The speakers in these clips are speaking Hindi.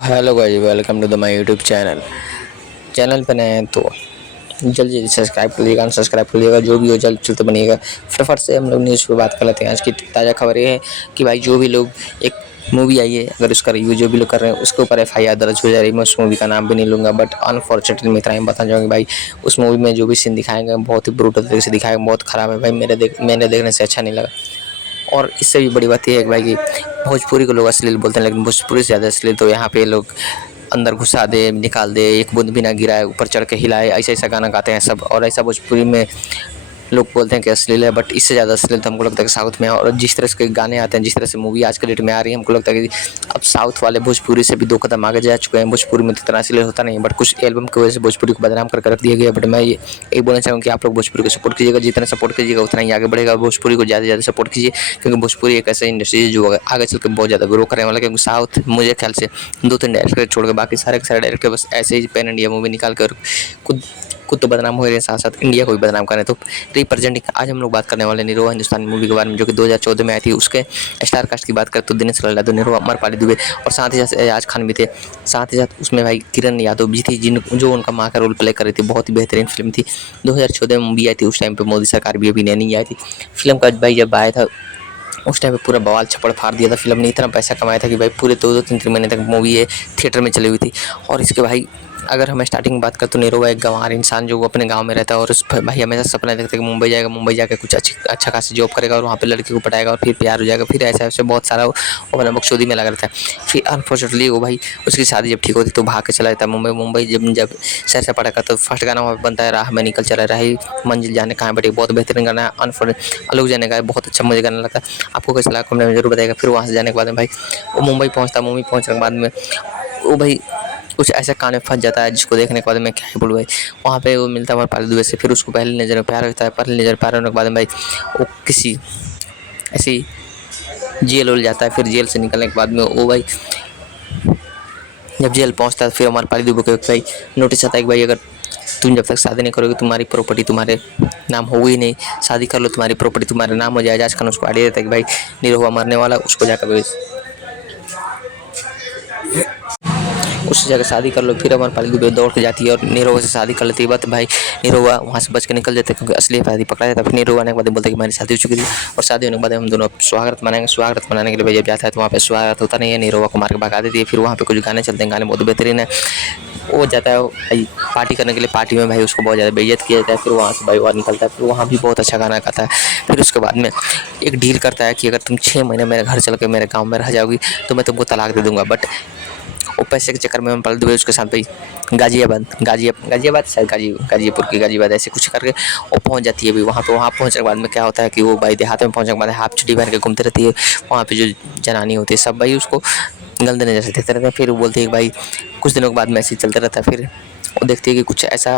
Hello guys, welcome to the my YouTube channel. Channel पर नए हैं तो जल्दी जल्दी सब्सक्राइब कर लीजिएगा, अनसब्सक्राइब कर लीजिएगा, जो भी हो जल्द जल्द बनिएगा। फटाफट से हम लोग न्यूज़ पे बात कर लेते हैं। आज की ताज़ा खबर ये है कि भाई जो भी लोग एक मूवी आई है, अगर उसका रिव्यू जो भी लोग कर रहे हैं उसके ऊपर एफआईआर दर्ज हो जा रही है। मैं उस मूवी का नाम भी नहीं लूँगा, बट अनफॉर्चुनेटली मैं इतना ही बताना चाहूँगा भाई उस मूवी में जो भी सीन दिखाए गए बहुत ही ब्रूटल तरीके से दिखाया गया, बहुत ख़राब है भाई। मैंने देखने से अच्छा नहीं लगा। और इससे भी बड़ी बात यह है कि भाई कि भोजपुरी को लोग अश्लील बोलते हैं, लेकिन भोजपुरी से ज़्यादा अश्लील तो यहाँ पे लोग अंदर घुसा दे, निकाल दे, एक बूंद भी ना गिराए, ऊपर चढ़ के हिलाए, ऐसा गाना गाते हैं सब। और ऐसा भोजपुरी में लोग बोलते हैं कि अश्लील है, बट इससे ज़्यादा अश्लील तो हमको लगता है कि साउथ में है। और जिस तरह से गाने आते हैं, जिस तरह से मूवी आज के डेट में आ रही है, हमको लगता है कि अब साउथ वाले भोजपुरी से भी 2 कदम आगे जा चुके हैं। भोजपुरी में तो इतना अश्लील होता नहीं है, बट कुछ एल्बम की वजह से भोजपुरी को बदनाम करके रख दिया गया। बट मैं यही बोलना चाहूँगा कि आप लोग भोजपुरी को सपोर्ट कीजिएगा, जितना सपोर्ट कीजिएगा उतना ही आगे बढ़ेगा। भोजपुरी को ज़्यादा से ज़्यादा सपोर्ट कीजिए, क्योंकि भोजपुरी एक ऐसा इंडस्ट्री है जो आगे चल के बहुत ज़्यादा ग्रो करने वाला है। क्योंकि साउथ मुझे ख्याल से 2-3 डायरेक्टर छोड़ के बाकी सारे के सारे डायरेक्टर बस ऐसे ही पैन इंडिया मूवी निकाल कर खुद तो बदनाम हो रहे हैं, साथ साथ इंडिया को भी बदनाम कर रहे हैं। तो रिप्रेजेंटिंग आज हम लोग बात करने वाले निरहुआ हिंदुस्तानी मूवी के बारे में, जो कि 2014 में आई थी। उसके स्टार कास्ट की बात करें तो दिनेश लाल, निरहुआ, अमरपाली दुबे और साथ ही साथ एजाज खान भी थे। साथ ही साथ उसमें भाई किरण यादव भी थी, जो उनका माँ का रोल प्ले कर रही थी। बहुत ही बेहतरीन फिल्म थी। 2014 में मूवी आई थी, उस टाइम पर मोदी सरकार भी अभी नहीं आई थी। फिल्म का भाई जब आया था उस टाइम पे पूरा बवाल छप्पड़ फाड़ दिया था। फिल्म ने इतना पैसा कमाया था कि भाई पूरे 2-3 महीने तक मूवी ये थिएटर में चली हुई थी। और इसके भाई अगर हम स्टार्टिंग में बात करें तो निरहुआ एक गंवार इंसान जो अपने गांव में रहता है और उस भाई हमेशा सपना देखता है कि मुंबई जाएगा, मुंबई जाकर कुछ अच्छा खासी जॉब करेगा और वहाँ पे लड़की को पटाएगा और फिर प्यार हो जाएगा। फिर ऐसा ऐसे बहुत सारा वो अपना बकचोदी में लगा रहता है। फिर अनफॉर्चुनेटली वो भाई उसकी शादी जब ठीक होती तो भाग के चला जाता है मुंबई। जब सैर सपाटा करता तो फर्स्ट गाना वहाँ पे बनता है राह में निकल चला रही मंजिल जाने कहाँ बैठी। बहुत बेहतरीन गाना है। आलोक जाने का बहुत अच्छा मुझे गाना लगता है। आपको कैसा लगा कमेंट में जरूर बताएगा। फिर वहाँ से जाने के बाद में भाई वो मुंबई पहुँचता। मुंबई पहुँचने के बाद में वो भाई कुछ ऐसा कान में फंस जाता है जिसको देखने के बाद मैं क्या ही बोलूँ भाई। वहाँ पे वो मिलता है अमरपाली दुबे से, फिर उसको पहली नज़र में प्यार होता है। पहली नज़र प्यार होने के बाद में भाई वो किसी ऐसी जेल उल जाता है। फिर जेल से निकलने के बाद में वो भाई जब जेल पहुँचता है फिर अमरपाली दुबे को भाई नोटिस आता है कि भाई अगर तुम जब तक शादी नहीं करोगे तुम्हारी प्रॉपर्टी तुम्हारे नाम होगी नहीं। शादी कर लो, तुम्हारी प्रॉपर्टी तुम्हारे नाम हो जाए। एजाज खान उसको आइडिया देता है कि भाई निरहुआ मरने वाला, उसको जाकर उससे जाकर शादी कर लो। फिर अमरपाली दुबे दौड़ के जाती है और निरहुआ से शादी कर लेती है। बात भाई निरहुआ वहाँ से बच के निकल जाते हैं क्योंकि असली अपराधी पकड़ा जाता है। फिर निरहुआ आने के बाद बोलता है कि मेरी शादी हो चुकी थी और शादी होने के बाद हम दोनों स्वागत मनाएंगे। स्वागत मनाने के लिए भाई जब जाता है तो वहाँ पे स्वागत होता नहीं है, निरहुआ को मार के भगा देती है। फिर वहाँ पे कुछ गाने चलते हैं, गाने बहुत बेहतरीन है। वो जाता है भाई पार्टी करने के लिए, पार्टी में भाई उसको बहुत ज़्यादा बेइज्जत किया जाता है। फिर वहाँ से भाई बाहर निकलता है, फिर वहाँ भी बहुत अच्छा गाना गाता है। फिर उसके बाद में एक डील करता है कि अगर तुम 6 महीने मेरे घर चल के मेरे गाँव में रह जाओगी तो मैं तुमको तलाक दे दूँगा। बट वो पैसे के चक्कर में अमरपाली दुबे उसके साथ भाई गाजियाबाद शायद गाजीपुर की गाजियाबाद ऐसे कुछ करके वो पहुंच जाती है। भी वहाँ पहुँचने के बाद में क्या होता है कि वो भाई देहात में पहुँचने के बाद हाफ चुटी पहन के घूमती रहती है। वहाँ पे जो जनानी होती है सब भाई उसको गंदे नज़र से देखते रहते हैं। फिर वो बोलती है कि भाई कुछ दिनों के बाद मैसेज चलता रहता है। फिर वो देखती है कि कुछ ऐसा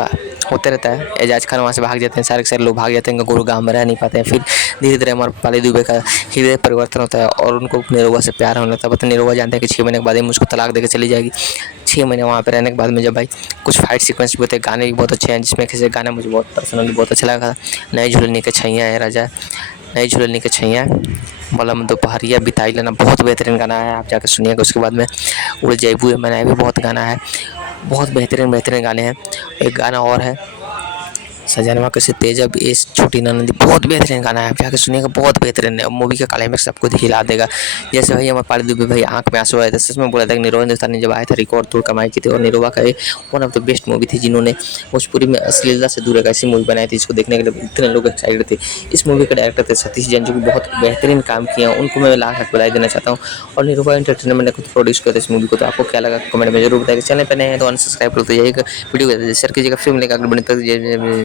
होता रहता है। एजाज खान वहाँ से भाग जाते हैं, सारे के सारे लोग भाग जाते हैं, गुरु गाँव में रह नहीं पाते हैं। फिर धीरे धीरे अमरपाली दुबे का हृदय परिवर्तन होता है और उनको निरहुआ से प्यार होने लगता है। बट निरहुआ जानते हैं कि 6 महीने के बाद ही मुझको तलाक देकर चली जाएगी। 6 महीने वहाँ पे रहने के बाद में जब भाई कुछ फाइट सीक्वेंस भी होते हैं, गाने भी बहुत अच्छे हैं, जिसमें किसी गाना मुझे बहुत पर्सनली बहुत अच्छा लगा। नए झुलनी के छैया है राजा, नई झुलनी के छैया बलम दोपहरिया बिताई लेना, बहुत बेहतरीन गाना है, आप जाकर सुनिएगा। उसके बाद में उड़ जयबू है मैंने भी बहुत गाना है, बहुत बेहतरीन गाने हैं। एक गाना और है सजनवा कैसे तेजब इस छोटी ननदी, बहुत बेहतरीन गाना है, आप जाकर सुनिएगा, बहुत बेहतरीन है। मूवी का क्लाइमेक्स आपको हिला देगा। जैसे भाई अमरपाली दुबे भाई आंख में आंसू आए थे, सच में बोला था कि निरहुआ हिंदुस्तानी जब आया था रिकॉर्ड तोड़ कमाई की थी। और निरहुआ का one of the best movie थी, जिन्होंने भोजपुरी में अश्लीलता से दूर एक ऐसी मूवी बनाई थी जिसको देखने के लिए इतने लोग एक्साइटेड थे। इस मूवी के डायरेक्टर थे सतीश जैन, जो कि बहुत बेहतरीन काम किया, उनको मैं लाख लाख बधाई देना चाहता हूँ। और निरहुआ एंटरटेनमेंट ने खुद प्रोड्यूस किया था इस मूवी को। तो आपको क्या लगा कमेंट में जरूर बताइएगा। चैनल पर नए हैं तो अनसब्सक्राइब करते जाइएगा, वीडियो को शेयर कीजिएगा। फिल्म लेकर आगे बढ़ने तक